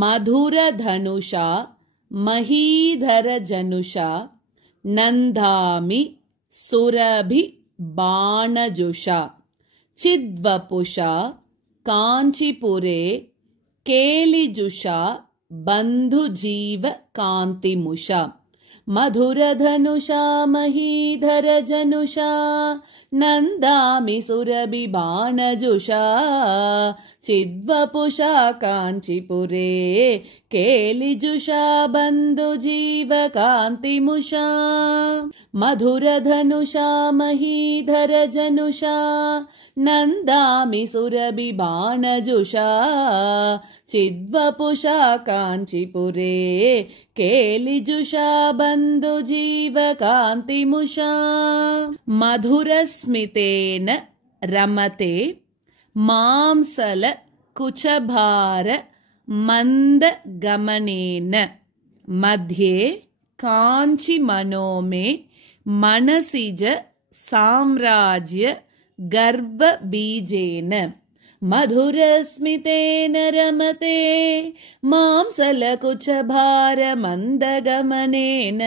मधुरधनुषा महीधरजनुषा नन्दामि सुरभिबाणजुषा चिद्वपुषा काञ्चीपुरे केलिजुषा बन्धुजीवकान्तिमुषा मधुरधनुषा महीधरजनुषा नन्दामि सुरभिबाणजुषा चिद्वपुषा काञ्चीपुरे केलिजुषा बन्धुजीवकान्तिमुषा मधुरधनुषा महीधरजनुषा नन्दामि सुरभिबाणजुषा चिद्वपुषा काञ्चीपुरे केलिजुषा बन्धुजीवकान्तिमुषा मधुरस्मितेन रमते मांसल कुचभार मन्दगमनेन मध्ये काञ्चिमनो मे मनसिज साम्राज्य गर्वबीजेन मधुरस्मितेन रमते मांसलकुचभार मन्दगमनेन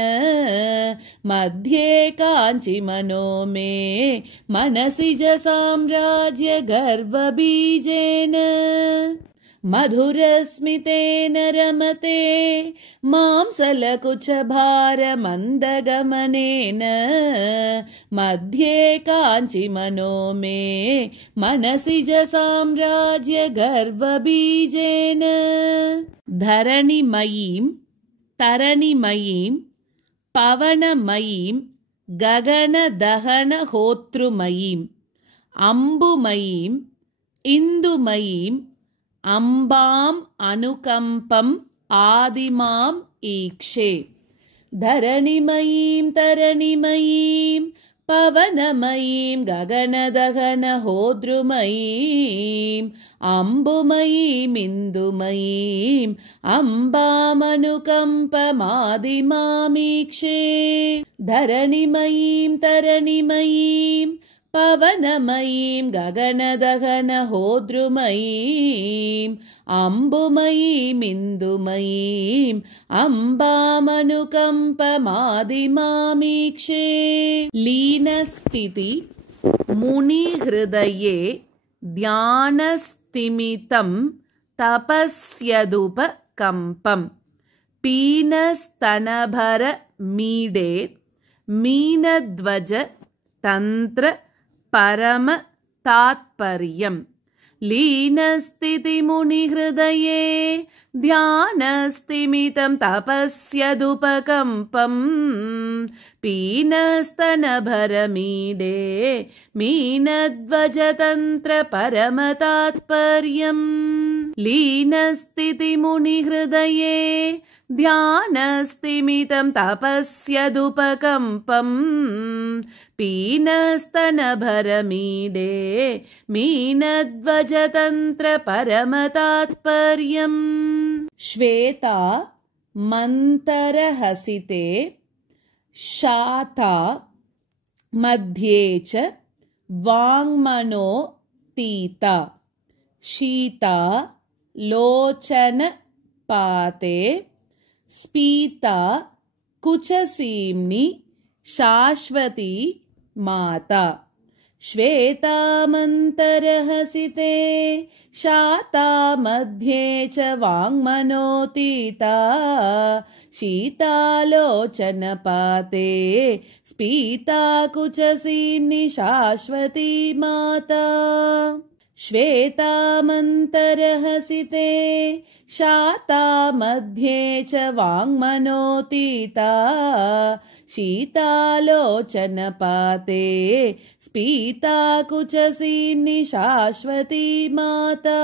मध्ये काञ्चिमनो मे मनसिज साम्राज्य गर्वबीजेन मधुरस्मितेन रमते मांसलकुचभार मन्दगमनेन मध्ये काञ्चिमनो मे मनसिज साम्राज्य गर्वबीजेन धरणिमयीं तरणिमयीं पवनमयीं गगनदहनहोतृमयीं अम्बुमयीं इन्दुमयीं अम्बाम् अनुकम्पम् आदिमाम् ईक्षे धरणिमयीं तरणिमयीं पवनमयीं गगनदहनहोतृमयीं अम्बुमयीं इन्दुमयीं अम्बामनुकम्पमादिमामीक्षे धरणिमयीं तरणिमयीं पवनमयीं गगनदहनहोतृमयीं अम्बुमयीं इन्दुमयीं अम्बामनुकम्पमादिमामीक्षे लीनस्थिति मुनिहृदये ध्यानस्तिमितं तपस्यदुपकम्पम् पीनस्तनभर मीडे मीनध्वज तंत्र परम तात्पर्यम् लीनस्थितिमुनिहृदये ध्यानस्तिमितं तपस्यदुपकम्पम् पीनस्तनभरमीडे मीनध्वजतन्त्र परमतात्पर्यम् लीनस्थितिमुनिहृदये ध्यानस्तिमितं तपस्यदुपकम्पम् पीनस्तनभरमीडे मीनध्वजतन्त्र परमतात्पर्यम् श्वेता मन्तरहसिते शाता मध्ये च वाङ्मनोतीता शीता लोचनपाते स्पीता कुचसीम्नि शाश्वती माता श्वेतामन्तरहसिते शाता मध्ये च वाङ्मनोतीता शीतालोचनपाते स्पीता कुचसीम्नि शाश्वती माता श्वेतामन्तरहसिते शाता मध्ये च वाङ्मनोतीता शीतालोचनपाते स्पीता कुचसीम्नि शाश्वती माता।